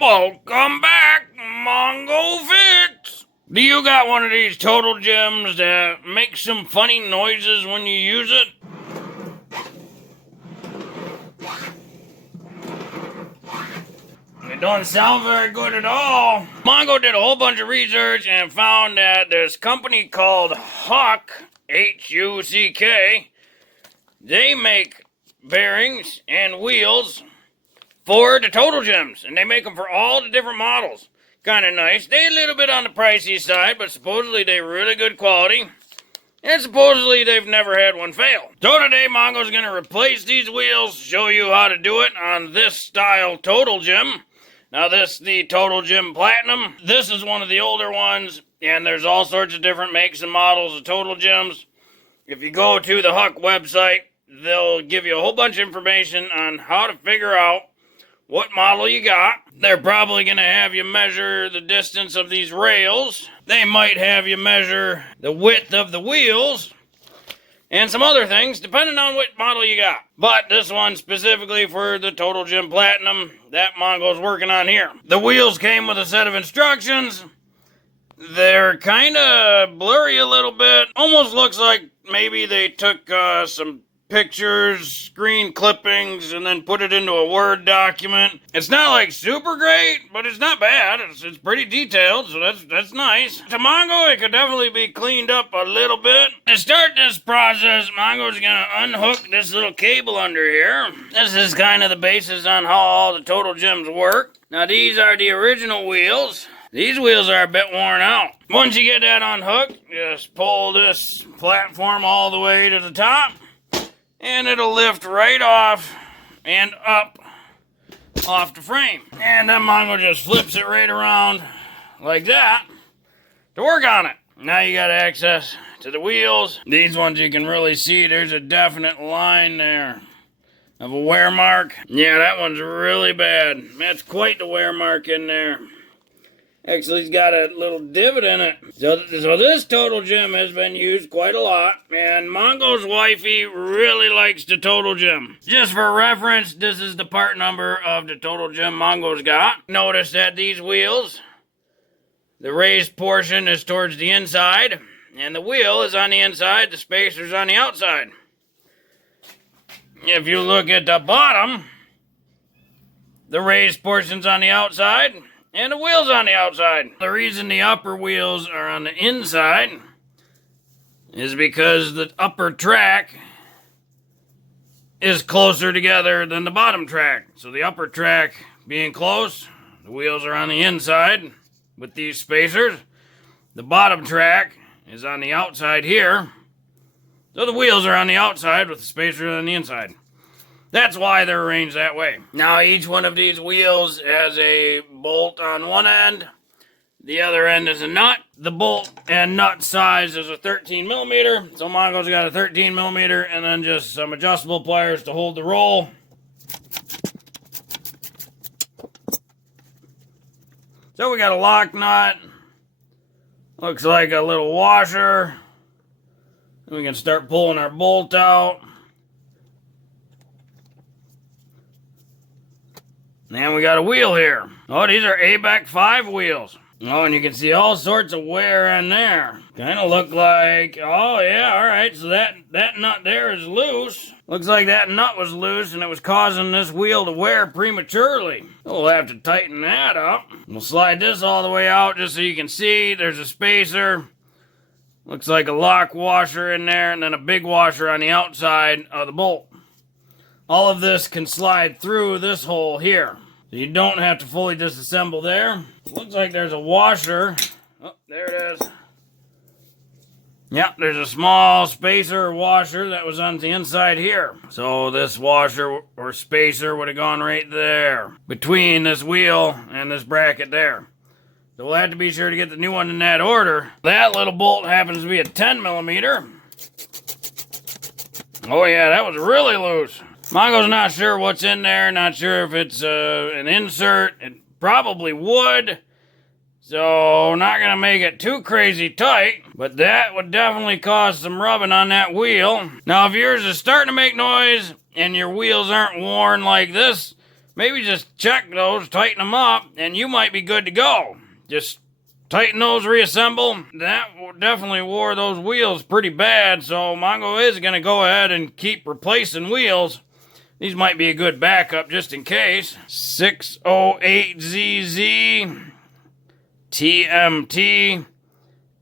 Welcome back, Mongo Fix! Do you got one of these total gems that makes some funny noises when you use it? It doesn't sound very good at all. Mongo did a whole bunch of research and found that this company called Huck, H-U-C-K, they make bearings and wheels for the total gems, and they make them for all the different models. Kind of nice. They're a little bit on the pricey side, but supposedly they're really good quality. And supposedly they've never had one fail. So today Mongo's going to replace these wheels, show you how to do it on this style total gem. Now this is the Total Gem Platinum. This is one of the older ones, and there's all sorts of different makes and models of total gems. If you go to the Huck website, they'll give you a whole bunch of information on how to figure out what model you got. They're probably going to have you measure the distance of these rails. They might have you measure the width of the wheels and some other things depending on what model you got. But this one specifically for the Total Gem Platinum that Mongo's working on here. The wheels came with a set of instructions. They're kind of blurry a little bit. Almost looks like maybe they took some pictures, screen clippings, and then put it into a Word document. It's not like super great, but it's not bad. It's pretty detailed, so that's nice. To Mongo, it could definitely be cleaned up a little bit. To start this process, Mongo's gonna unhook this little cable under here. This is kind of the basis on how all the total gems work. Now these are the original wheels. These wheels are a bit worn out. Once you get that unhooked, just pull this platform all the way to the top, and it'll lift right off and up off the frame. And then Mongo just flips it right around like that to work on it. Now you got access to the wheels. These ones you can really see there's a definite line there of a wear mark. Yeah, that one's really bad. That's quite the wear mark in there. Actually, it's got a little divot in it. So this total gem has been used quite a lot, and Mongo's Wifey really likes the total gem. Just for reference, this is the part number of the total gem Mongo's got. Notice that these wheels, the raised portion is towards the inside, and the wheel is on the inside, the spacer's on the outside. If you look at the bottom, the raised portion's on the outside, and the wheels on the outside. The reason the upper wheels are on the inside is because the upper track is closer together than the bottom track. So the upper track being close, the wheels are on the inside with these spacers. The bottom track is on the outside here. So the wheels are on the outside with the spacers on the inside. That's why they're arranged that way. Now each one of these wheels has a bolt on one end. The other end is a nut. The bolt and nut size is a 13 millimeter. So Mongo's got a 13 millimeter and then just some adjustable pliers to hold the roll. So we got a lock nut. Looks like a little washer. We can start pulling our bolt out. And we got a wheel here. Oh, these are ABEC 5 wheels. Oh, and you can see all sorts of wear in there. Kind of look like, oh yeah, alright, so that nut there is loose. Looks like that nut was loose and it was causing this wheel to wear prematurely. We'll have to tighten that up. We'll slide this all the way out just so you can see. There's a spacer. Looks like a lock washer in there and then a big washer on the outside of the bolt. All of this can slide through this hole here. So you don't have to fully disassemble there. Looks like there's a washer. Oh, there it is. Yep, there's a small spacer or washer that was on the inside here. So this washer or spacer would have gone right there, between this wheel and this bracket there. So we'll have to be sure to get the new one in that order. That little bolt happens to be a 10 millimeter. Oh yeah, that was really loose. Mongo's not sure what's in there, not sure if it's an insert. It probably would. So, not going to make it too crazy tight, but that would definitely cause some rubbing on that wheel. Now, if yours is starting to make noise and your wheels aren't worn like this, maybe just check those, tighten them up, and you might be good to go. Just tighten those, reassemble. That definitely wore those wheels pretty bad, so Mongo is going to go ahead and keep replacing wheels. These might be a good backup just in case. 608ZZ TMT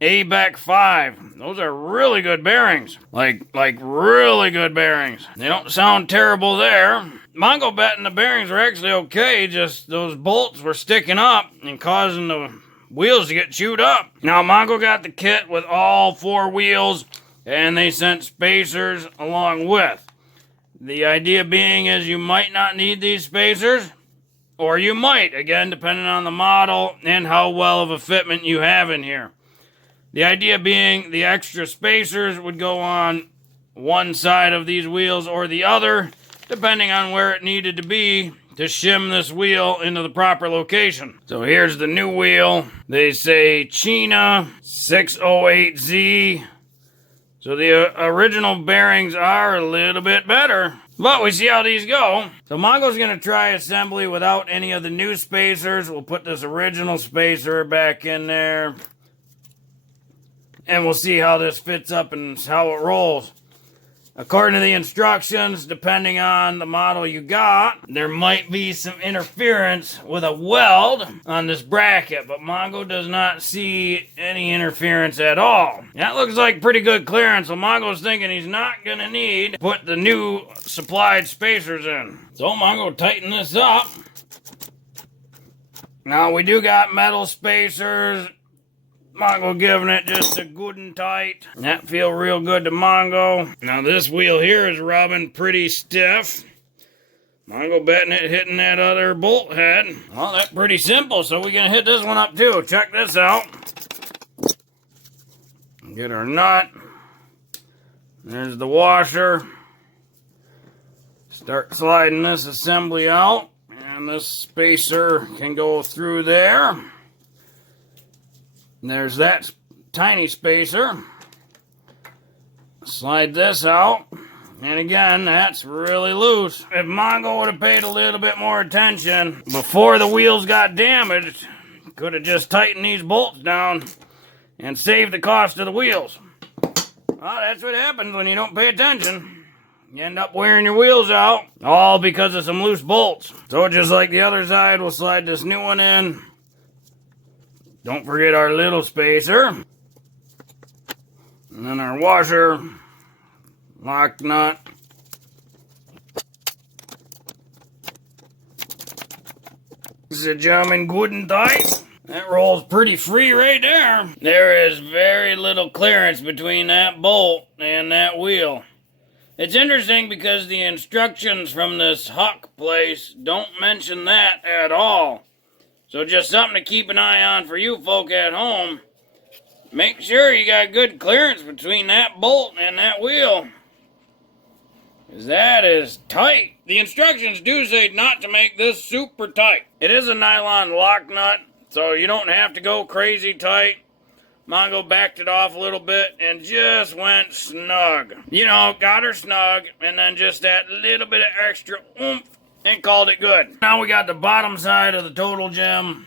ABEC 5. Those are really good bearings. Like really good bearings. They don't sound terrible there. Mongo betting the bearings were actually okay, just those bolts were sticking up and causing the wheels to get chewed up. Now Mongo got the kit with all 4 wheels, and they sent spacers along with. The idea being is you might not need these spacers, or you might, again, depending on the model and how well of a fitment you have in here. The idea being the extra spacers would go on one side of these wheels or the other, depending on where it needed to be to shim this wheel into the proper location. So here's the new wheel. They say China 608Z. So the original bearings are a little bit better, but we see how these go. So Mongo's gonna try assembly without any of the new spacers. We'll put this original spacer back in there, and we'll see how this fits up and how it rolls. According to the instructions, depending on the model you got, there might be some interference with a weld on this bracket, but Mongo does not see any interference at all. That looks like pretty good clearance, so Mongo's thinking he's not going to need to put the new supplied spacers in. So Mongo tighten this up. Now we do got metal spacers. Mongo giving it just a good and tight. That feel real good to Mongo. Now this wheel here is rubbing pretty stiff. Mongo betting it hitting that other bolt head. Well, that's pretty simple, so we're gonna hit this one up too. Check this out. Get our nut. There's the washer. Start sliding this assembly out, and this spacer can go through there. There's that tiny spacer. Slide this out. And again, that's really loose. If Mongo would have paid a little bit more attention before the wheels got damaged, could have just tightened these bolts down and saved the cost of the wheels. Well, that's what happens when you don't pay attention. You end up wearing your wheels out, all because of some loose bolts. So just like the other side, we'll slide this new one in. Don't forget our little spacer. And then our washer, lock nut. This is a jamming good and tight. That rolls pretty free right there. There is very little clearance between that bolt and that wheel. It's interesting because the instructions from this Huck place don't mention that at all. So just something to keep an eye on for you folk at home. Make sure you got good clearance between that bolt and that wheel, 'cause that is tight. The instructions do say not to make this super tight. It is a nylon lock nut, so you don't have to go crazy tight. Mongo backed it off a little bit and just went snug. You know, got her snug, and then just that little bit of extra oomph and called it good. Now we got the bottom side of the total gem.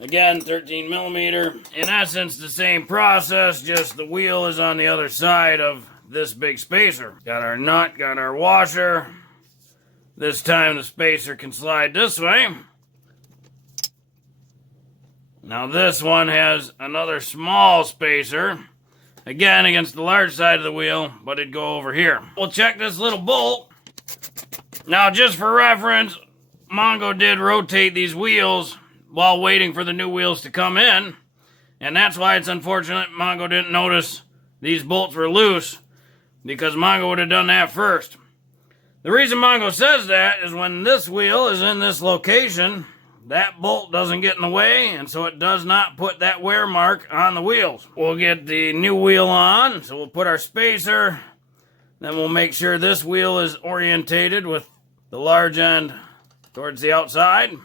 Again, 13 millimeter. In essence, the same process, just the wheel is on the other side of this big spacer. Got our nut, got our washer. This time the spacer can slide this way. Now this one has another small spacer. Again, against the large side of the wheel, but it'd go over here. We'll check this little bolt. Now, just for reference, Mongo did rotate these wheels while waiting for the new wheels to come in, and that's why it's unfortunate Mongo didn't notice these bolts were loose, because Mongo would have done that first. The reason Mongo says that is when this wheel is in this location, that bolt doesn't get in the way, and so it does not put that wear mark on the wheels. We'll get the new wheel on, so we'll put our spacer. Then we'll make sure this wheel is orientated with the large end towards the outside.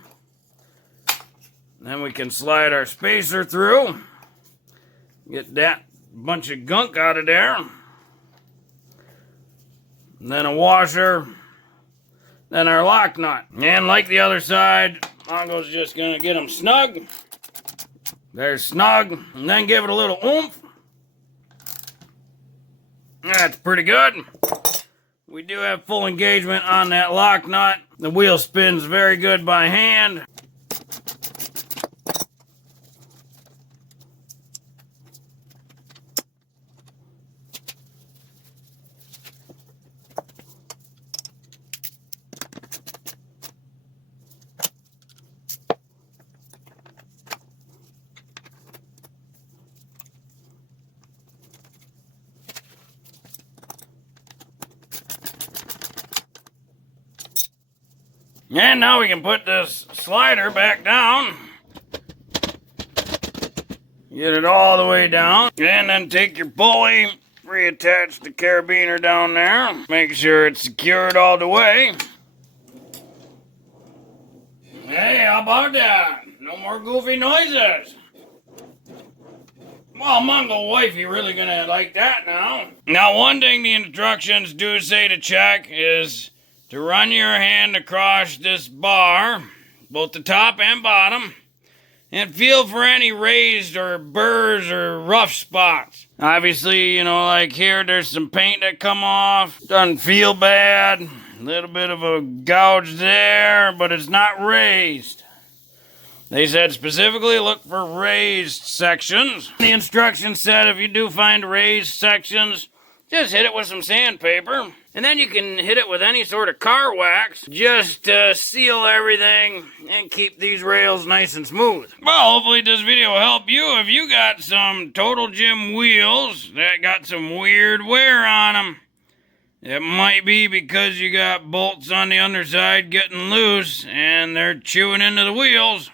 Then we can slide our spacer through. Get that bunch of gunk out of there. And then a washer. than our lock nut. And like the other side, Mongo's just gonna get them snug. They're snug, and then give it a little oomph. That's pretty good. We do have full engagement on that lock nut. The wheel spins very good by hand. And now we can put this slider back down. Get it all the way down. And then take your pulley, reattach the carabiner down there. Make sure it's secured all the way. Hey, how about that? No more goofy noises. Well, Mongo Wifey really gonna like that now. Now, one thing the instructions do say to check is to run your hand across this bar, both the top and bottom, and feel for any raised or burrs or rough spots. Obviously, you know, like here, there's some paint that come off. Doesn't feel bad. A little bit of a gouge there, but it's not raised. They said specifically look for raised sections. The instructions said if you do find raised sections, just hit it with some sandpaper. And then you can hit it with any sort of car wax just to seal everything and keep these rails nice and smooth. Well, hopefully this video will help you if you got some Total Gym wheels that got some weird wear on them. It might be because you got bolts on the underside getting loose and they're chewing into the wheels.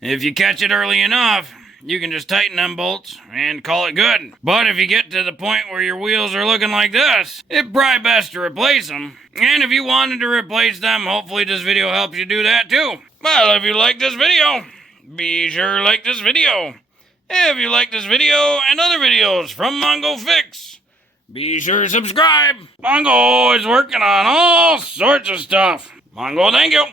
If you catch it early enough, you can just tighten them bolts and call it good. But if you get to the point where your wheels are looking like this, it's probably best to replace them. And if you wanted to replace them, hopefully this video helps you do that too. Well, if you like this video, be sure to like this video. If you like this video and other videos from Mongo Fix, be sure to subscribe. Mongo is working on all sorts of stuff. Mongo, thank you.